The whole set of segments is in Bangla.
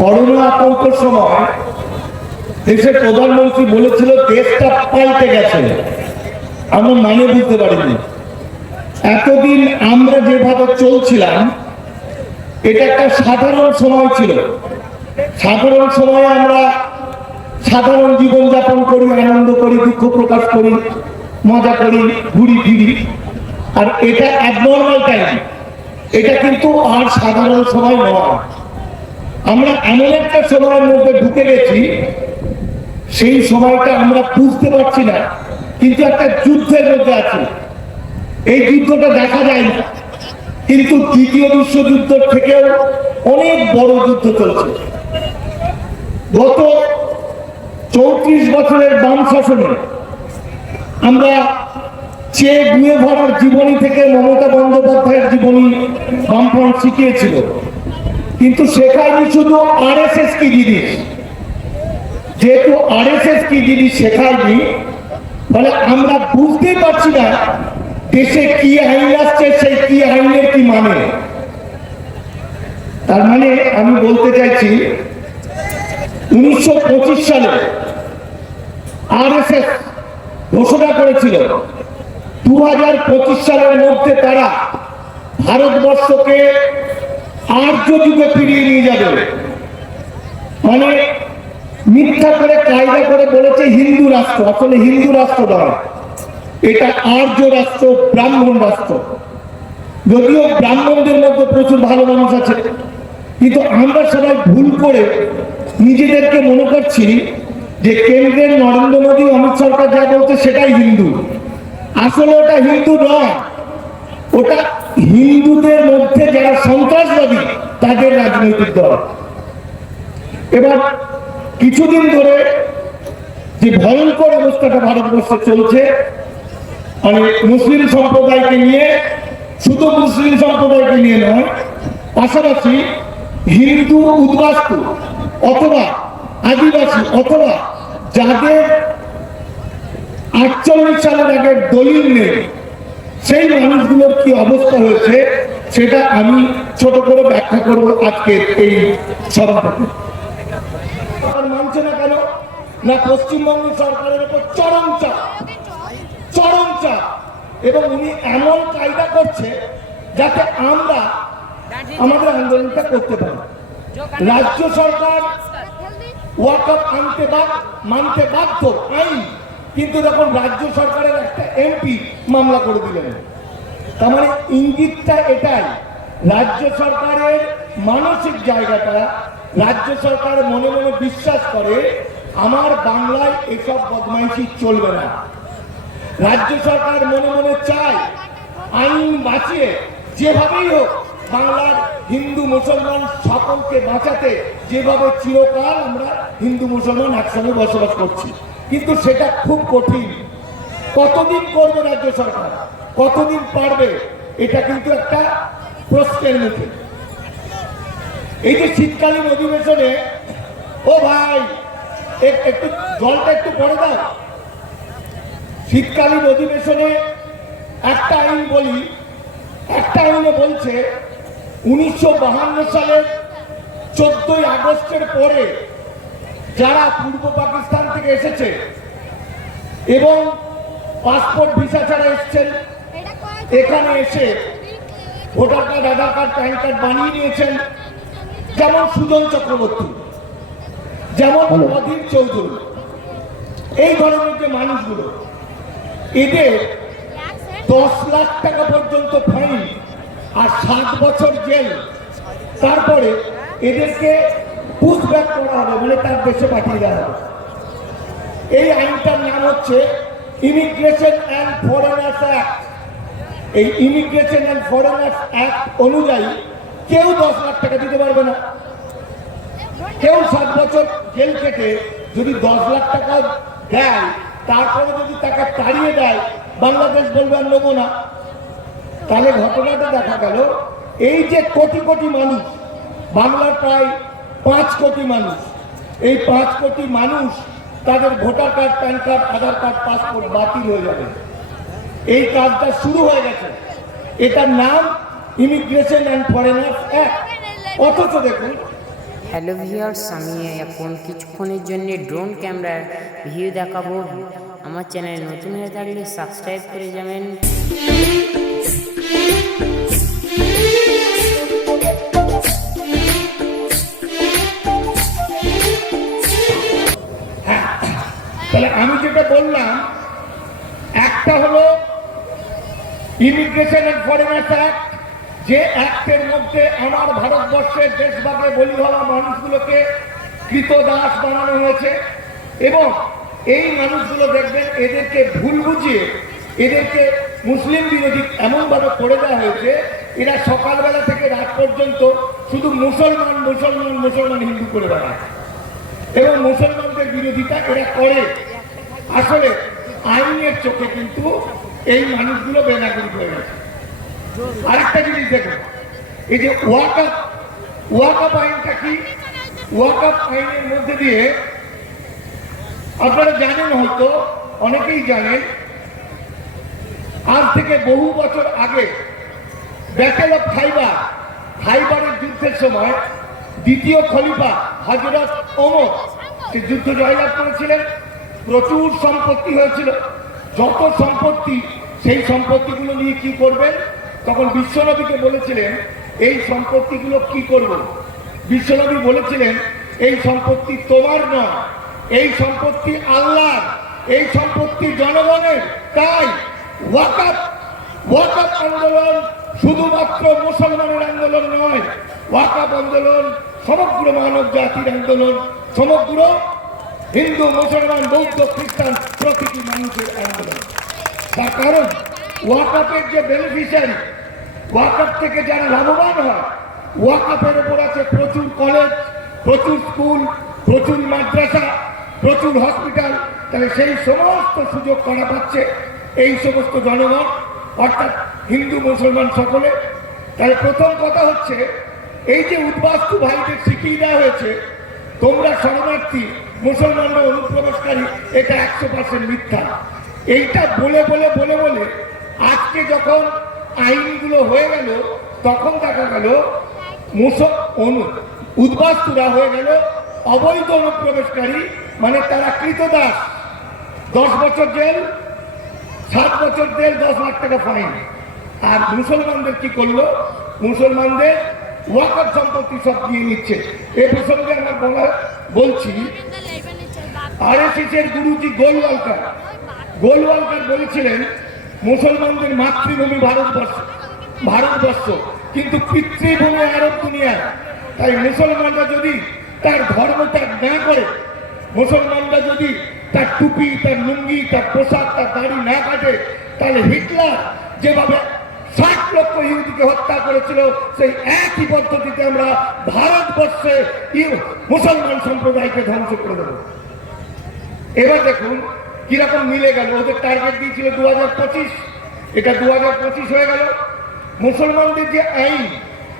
করোনা আতঙ্কের সময় দেশের প্রধানমন্ত্রী বলেছিল, দেশটা পাল্টে গেছে। আমরা মানে বুঝতে পারিনি। এতদিন আমরা যেভাবে চলছিলাম, এটা একটা সাধারণ সময় ছিল। সাধারণ সময়ে আমরা সাধারণ জীবনযাপন করি, আনন্দ করি, দুঃখ প্রকাশ করি, মজা করি, ঘুরি ফিরি। আর এটা অ্যাবনর্মাল টাইম এটা কিন্তু আর সাধারণ সময় নয়। আমরা এমন একটা সময়ের মধ্যে ঢুকে গেছি, সেই সময়টা আমরা বুঝতে পারছি না, কিন্তু একটা যুদ্ধের মধ্যে আছি। এই যুদ্ধটা দেখা যায় না কিন্তু দ্বিতীয় বিশ্বযুদ্ধ থেকেও অনেক বড় যুদ্ধ চলছে। গত চৌত্রিশ বছরের বাম শাসনে আমরা চেয়ে গুয়ে ভরার জীবনী থেকে মমতা বন্দ্যোপাধ্যায়ের জীবনী বামফ্রন্ট শিখিয়েছিল। কিন্তু শেখায়নি শুধু আরএসএস কি জিনিস যেহেতু আরএসএস কি জিনিস শেখায়নি ফলে আমরা বুঝতেই পারছি না দেশে কি আইন আসছে, সেই কি আইনের কি মানে। তার মানে আমি বলতে চাইছি, উনিশশো পঁচিশ সালে আরএসএস ঘোষণা করেছিল, দু হাজার পঁচিশ সালের মধ্যে তারা ভারতবর্ষকে আর্য যুগে ফিরিয়ে নিয়ে যাবে। মানে মিথ্যা করে, কায়দা করে বলেছে হিন্দু রাষ্ট্র। আসলে হিন্দু রাষ্ট্র নয়। এটা আর্য রাষ্ট্র, ব্রাহ্মণ রাষ্ট্র। যদিও ব্রাহ্মণদের মধ্যে প্রচুর ভালো মানুষ আছে, কিন্তু আমরা সবাই ভুল করে নিজেদেরকে মনে করছি যে কেন্দ্রের নরেন্দ্র মোদী, অমিত সরকার যা বলছে সেটাই হিন্দু। আসলে ওটা হিন্দু নয়। ওটা হিন্দুদের মধ্যে যারা এবার কিছুদিন ধরে যে ভয়ঙ্কর অবস্থাটা ভারতবর্ষে চলছে মানে মুসলিম সম্প্রদায়কে নিয়ে, শুধু মুসলিম সম্প্রদায়কে নিয়ে নয়, পাশাপাশি হিন্দু, উদ্বাস্তু অথবা আদিবাসী অথবা যাদের আটচল্লিশ সালের আগে দলিল নেই, সেই মানুষগুলোর কি অবস্থা হয়েছে, সেটা আমি ছোট করে ব্যাখ্যা করব আজকে এই সভাপতি মানছে না কেন? না পশ্চিমবঙ্গ সরকারের উপর চরম চাপ। চরম চাপ। এবং উনি এমন কায়দা করছে যাতে আমরা আমাদের আন্দোলনটা করতে পারি। রাজ্য সরকার ওয়াকআপ আনতে বাদ মানতে বাধ্য, আইন। কিন্তু যখন রাজ্য সরকারের একটা এমপি মামলা করে দিলেন। তার মানে ইঙ্গিতটা এটাই। রাজ্য সরকারের মানসিক জায়গাটা, রাজ্য সরকার মনে মনে বিশ্বাস করে, আমার বাংলায় এসব বদমাইশি চলবে না। রাজ্য সরকার মনে মনে চায়, আইন বাঁচিয়ে, যেভাবেই হোক বাংলার হিন্দু মুসলমান সকলকে বাঁচাতে, যেভাবে চিরকাল আমরা হিন্দু মুসলমান একসঙ্গে বসবাস করছি। কিন্তু সেটা খুব কঠিন। কতদিন করবে রাজ্য সরকার? কতদিন পারবে? এটা কিন্তু একটা প্রশ্নের মুখে। এই যে শীতকালীন অধিবেশনে ও ভাই একটু জলটা একটু পরে দাও। শীতকালীন অধিবেশনে একটা আইন বলি একটা আইনে বলছে উনিশশো বাহান্ন সালের চোদ্দই আগস্টের পরে যারা পূর্ব পাকিস্তান থেকে এসেছে এবং পাসপোর্ট ভিসা ছাড়া এসছেন এখানে এসে voter card Aadhaar card PAN card বানিয়ে নিয়েছেন। যেমন সুজন চক্রবর্তী যেমন অধীর চৌধুরী। এই ধরনের যে মানুষগুলো এদের দশ লাখ টাকা পর্যন্ত ফাইন আর সাত বছর জেল। তারপরে এদেরকে পুষব্যাক করা হবে মানে তার দেশে পাঠিয়ে দেওয়া হবে। এই আইনটার নাম হচ্ছে ইমিগ্রেশন অ্যান্ড ফরেনার্স অ্যাক্ট এই ইমিগ্রেশন অ্যান্ড ফরেনার্স অ্যাক্ট অনুযায়ী কেউ দশ লাখ টাকা দিতে পারবে না। কেউ সাত বছর জেল কেটে যদি দশ লাখ টাকা দেয়, তারপরে যদি টাকা তাড়িয়ে দেয়, বাংলাদেশ বলবে আর নেব না। তাহলে ঘটনাটা দেখা গেল, এই যে কোটি কোটি মানুষ, বাংলার প্রায় পাঁচ কোটি মানুষ, এই পাঁচ কোটি মানুষ তাদের voter card, PAN card, Aadhaar card, passport বাতিল হয়ে যাবে। এই কাজটা শুরু হয়ে গেছে। এটার নাম ইমিগ্রেশন অ্যান্ড ফরেনার্স অ্যাক্ট অথচ দেখুন হ্যালো ভিউয়ার্স আমি এখন কিছুক্ষণের জন্য ড্রোন ক্যামেরার ভিউ দেখাবো। আমার চ্যানেল নতুন হয়ে থাকলে সাবস্ক্রাইব করে যাবেন। তাহলে আমি যেটা বললাম একটা হলো ইমিগ্রেশন অ্যান্ড অ্যাক্ট যে অ্যাক্টের মধ্যে আমার ভারতবর্ষের দেশভাগে বলি হওয়া মানুষগুলোকে কৃতদাস বানানো হয়েছে এবং এই মানুষগুলো দেখবেন এদেরকে ভুল বুঝিয়ে, এদেরকে মুসলিম বিরোধী এমনভাবে করে দেওয়া হয়েছে, এরা সকালবেলা থেকে রাত পর্যন্ত শুধু মুসলমান মুসলমান মুসলমান হিন্দু করে বেড়ায়। এবং মুসলমানদের বিরোধিতা এরা করে। আসলে আইনের চোখে কিন্তু এই মানুষগুলো বেনাগরিক হয়ে গেছে। আরেকটা জিনিস দেখুন এই যে ওয়াকআপ ওয়াকআপ আইনটা কি? ওয়াকআপ আইনের মধ্যে দিয়ে, আপনারা জানেন হয়তো, অনেকেই জানেন, আজ থেকে বহু বছর আগে ব্যাটেল অফ খাইবার খাইবারের যুদ্ধের সময় দ্বিতীয় খলিফা হজরত ওমর সে যুদ্ধ জয়লাভ করেছিলেন, প্রচুর সম্পত্তি হয়েছিল। যত সম্পত্তি, সেই সম্পত্তিগুলো নিয়ে কি করবেন? তখন বিশ্বনবীকে বলেছিলেন, এই সম্পত্তিগুলো কি করব? বিশ্বনবী বলেছিলেন, এই সম্পত্তি তোমার নয়, এই সম্পত্তি আল্লাহর, এই সম্পত্তি জনগণের। তাই ওয়াকাপ ওয়াকাপ আন্দোলন শুধুমাত্র মুসলমানের আন্দোলন নয় ওয়াকাপ আন্দোলন সমগ্র মানব জাতির আন্দোলন, সমগ্র হিন্দু, মুসলমান, বৌদ্ধ, খ্রিস্টান প্রতিটি মানুষের আন্দোলন। তার কারণ ওয়াকাপের যে বেনিফিশিয়ারি ওয়াকাপ থেকে যারা লাভবান হয় ওয়াকাপের উপর আছে প্রচুর কলেজ প্রচুর স্কুল প্রচুর মাদ্রাসা, প্রচুর হসপিটাল তাহলে সেই সমস্ত সুযোগ করা পাচ্ছে? এই সমস্ত জনগণ, অর্থাৎ হিন্দু, মুসলমান সকলে। তাহলে প্রথম কথা হচ্ছে, এই যে উদ্বাস্তু ভাইদের শিখিয়ে দেওয়া হয়েছে, তোমরা শরণার্থী মুসলমানরা অনুপ্রবেশকারী, এটা একশো পার্সেন্ট মিথ্যা। এইটা বলে বলে বলে বলে আজকে যখন আইনগুলো হয়ে গেল, তখন দেখা গেল মুস, অনু, উদ্বাস্তুরা হয়ে গেল অবৈধ অনুপ্রবেশকারী মানে তারা কৃতদাস। দশ বছর জেল, সাত বছর জেল, দশ লাখ টাকা ফাইন। আর মুসলমানদের কি করল? মুসলমানদের ওয়াকফ সম্পত্তি সব দিয়ে নিচ্ছে। এ প্রসঙ্গে আমার বলা, বলছি আরএসএস এর গুরুজি গোলওয়ালকার। গোলওয়ালকার বলেছিলেন, মুসলমানদের মাতৃভূমি ভারতবর্ষ ভারতবর্ষ, কিন্তু পিতৃভূমি আরব দুনিয়ায় তাই মুসলমানরা যদি তার ধর্ম ত্যাগ না করে, মুসলমানরা যদি তার টুপি, তার লুঙ্গি, তার পোশাক, তার দাড়ি না কাটে, তাহলে হিটলার যেভাবে ষাট লক্ষ ইহুদিকে হত্যা করেছিল, সেই একই পদ্ধতিতে আমরা ভারতবর্ষে মুসলমান সম্প্রদায়কে ধ্বংস করে দেবো। এবার দেখুন, কীরকম মিলে গেল। ওদের টার্গেট দিয়েছিল দু হাজার পঁচিশ। এটা দু হাজার পঁচিশ হয়ে গেল। মুসলমানদের যে আইন,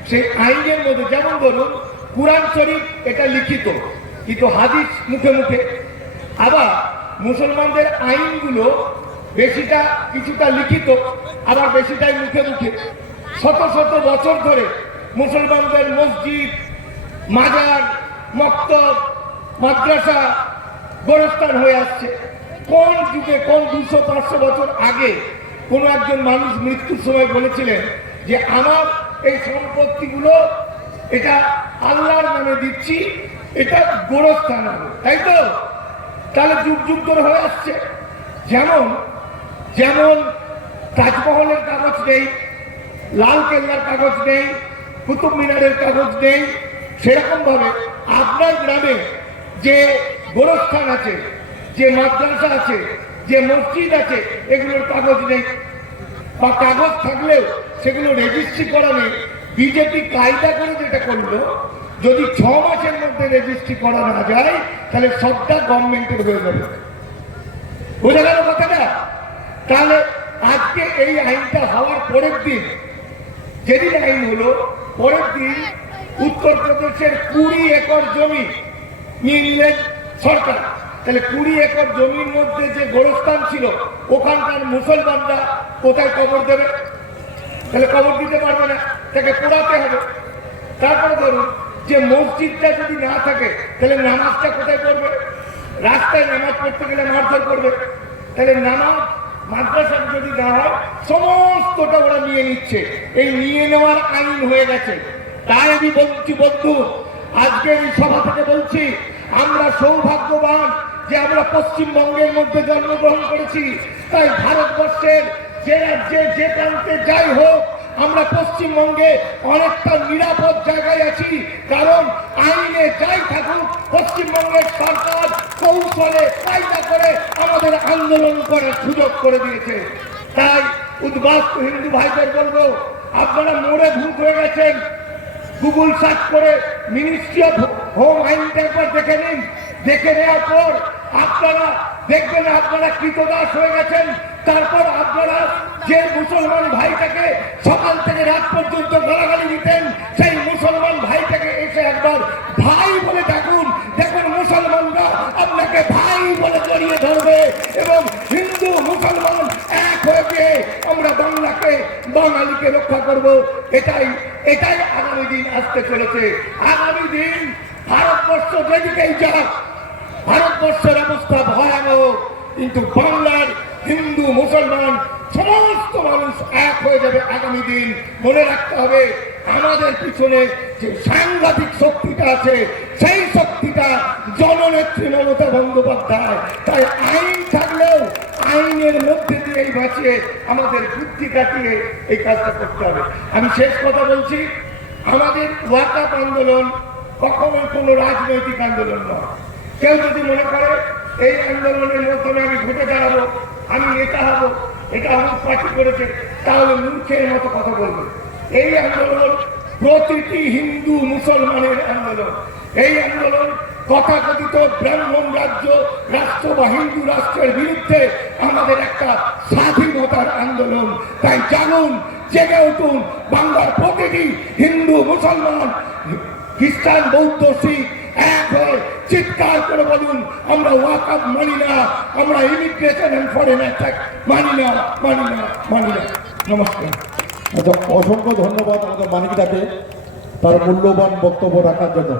সেই আইনের মধ্যে যেমন ধরুন, কুরআন শরীফ এটা লিখিত, কিন্তু হাদিস মুখে মুখে। আবার মুসলমানদের আইনগুলো বেশিটা, কিছুটা লিখিত, আবার বেশিটাই মুখে মুখে। শত শত বছর ধরে মুসলমানদের মসজিদ, মাজার, মক্তব, মাদ্রাসা গোরস্থান হয়ে আসছে। কোন যুগে, কোন দুশো, পাঁচশো বছর আগে কোন একজন মানুষ মৃত্যুর সময় বলেছিলেন যে, আমার এই সম্পত্তিগুলো, এটা আল্লাহর নামে দিচ্ছি, এটা গোরস্থান হবে। তাই তো? তাহলে যুগ যুগ ধরে হয়ে আসছে। যেমন যেমন তাজমহলের কাগজ নেই, লাল কেল্লার কাগজ নেই কুতুব মিনারের কাগজ নেই সেরকম ভাবে আপনার গ্রামে যে গোরস্থান আছে, যে মাদ্রাসা আছে, যে মসজিদ আছে, এগুলোর কাগজ নেই। বা কাগজ থাকলেও সেগুলো রেজিস্ট্রি করা নেই। বিজেপি কায়দা করে যেটা করল, যদি ছ মাসের মধ্যে রেজিস্ট্রি করা না যায়, তাহলে সবটা গভর্নমেন্টের হয়ে যাবে। বোঝা গেল কথাটা? তাহলে আজকে এই আইনটা হওয়ার পরের দিন, যেদিন আইন হলো, পরের দিন উত্তরপ্রদেশের কুড়ি একর জমি, নিয়ে নিলেন সরকার। তাহলে কুড়ি একর জমির মধ্যে যে গোরস্থান ছিল, ওখানকার মুসলমানরা কোথায় কবর দেবে? তাহলে কবর দিতে পারবে না, তাকে পোড়াতে হবে। তারপরে ধরুন, যে মসজিদটা যদি না থাকে, তাহলে নামাজটা কোথায় করবে রাস্তায় নামাজ পড়তে গেলে মারধর করবে। তাহলে নামাজ মাদ্রাসা যদি না হয়, সমস্তটা ওরা নিয়ে নিচ্ছে। এই নিয়ে নেওয়ার আইন হয়ে গেছে। তাই আমি বলছি, বন্ধু, আজকে এই সভা থেকে বলছি আমরা সৌভাগ্যবান যে আমরা পশ্চিমবঙ্গের মধ্যে জন্মগ্রহণ করেছি। তাই ভারতবর্ষের যে রাজ্যে, যে প্রান্তে যাই হোক, আমরা পশ্চিমবঙ্গে অনেকটা নিরাপদ জায়গায় আছি। কারণ আইনে যাই থাকুক, পশ্চিমবঙ্গের সরকার কৌশলে কায়দা করে আমাদের আন্দোলন করার সুযোগ করে দিয়েছে। তাই উদ্বাস্ত হিন্দু ভাইদের বলব, আপনারা মোড়ে ভূত হয়ে গেছেন। গুগল সার্চ করে মিনিস্ট্রি অফ হোম আইনটা একবার দেখে নিন। দেখে নেওয়ার পর আপনারা দেখবেন আপনারা কৃতদাস হয়ে গেছেন। তারপর আপনারা যে মুসলমান ভাইটাকে সকাল থেকে রাত পর্যন্ত গালাগালি দিতেন, সেই মুসলমান ভাইটাকে এসে একবার ভাই বলে ডাকুন। দেখুন মুসলমানরা আপনাকে ভাই বলে জড়িয়ে ধরবে এবং হিন্দু মুসলমান এক হয়ে আমরা বাংলাকে, বাঙালিকে রক্ষা করব। এটাই এটাই আগামী দিন আসতে চলেছে। আগামী দিন ভারতবর্ষ যেদিকেই যাক, ভারতবর্ষের অবস্থা ভয়াবহ কিন্তু বাংলার হিন্দু, মুসলমান, সমস্ত মানুষ এক হয়ে যাবে আগামী দিন। মনে রাখতে হবে, আমাদের পিছনে যে সাংঘাতিক শক্তিটা আছে, সেই শক্তিটা জননেত্রী মমতা বন্দ্যোপাধ্যায়। তাই আইন থাকলেও আইনের মধ্যে দিয়েই বাঁচিয়ে আমাদের বুদ্ধি কাটিয়ে এই কাজটা করতে হবে। আমি শেষ কথা বলছি, আমাদের ওয়াকাপ আন্দোলন কখনোই কোনো রাজনৈতিক আন্দোলন নয়। কেউ যদি মনে করে, এই আন্দোলনের মাধ্যমে আমি ঘুরে দাঁড়াবো, আমি নেতা হব, এটা আমার পার্টি করেছে, তাহলে মূর্খের মতো কথা বলবে। এই আন্দোলন প্রতিটি হিন্দু মুসলমানের আন্দোলন। এই আন্দোলন তথাকথিত ব্রাহ্মণ রাজ্য, রাষ্ট্র বা হিন্দু রাষ্ট্রের বিরুদ্ধে আমাদের একটা স্বাধীনতার আন্দোলন। তাই জানুন, জেগে উঠুন, বাংলার প্রতিটি হিন্দু মুসলমান খ্রিস্টান বৌদ্ধ শিখ এক হয়ে চিৎকার করে বলুন, আমরা ওয়াকাপ মানি না, আমরা ইমিগ্রেশন এন্ড ফরেন অ্যাটাক মানি না মানি না মানি না। নমস্কার। আচ্ছা অসংখ্য ধন্যবাদ আমাদের মানিকটাকে তার মূল্যবান বক্তব্য রাখার জন্য।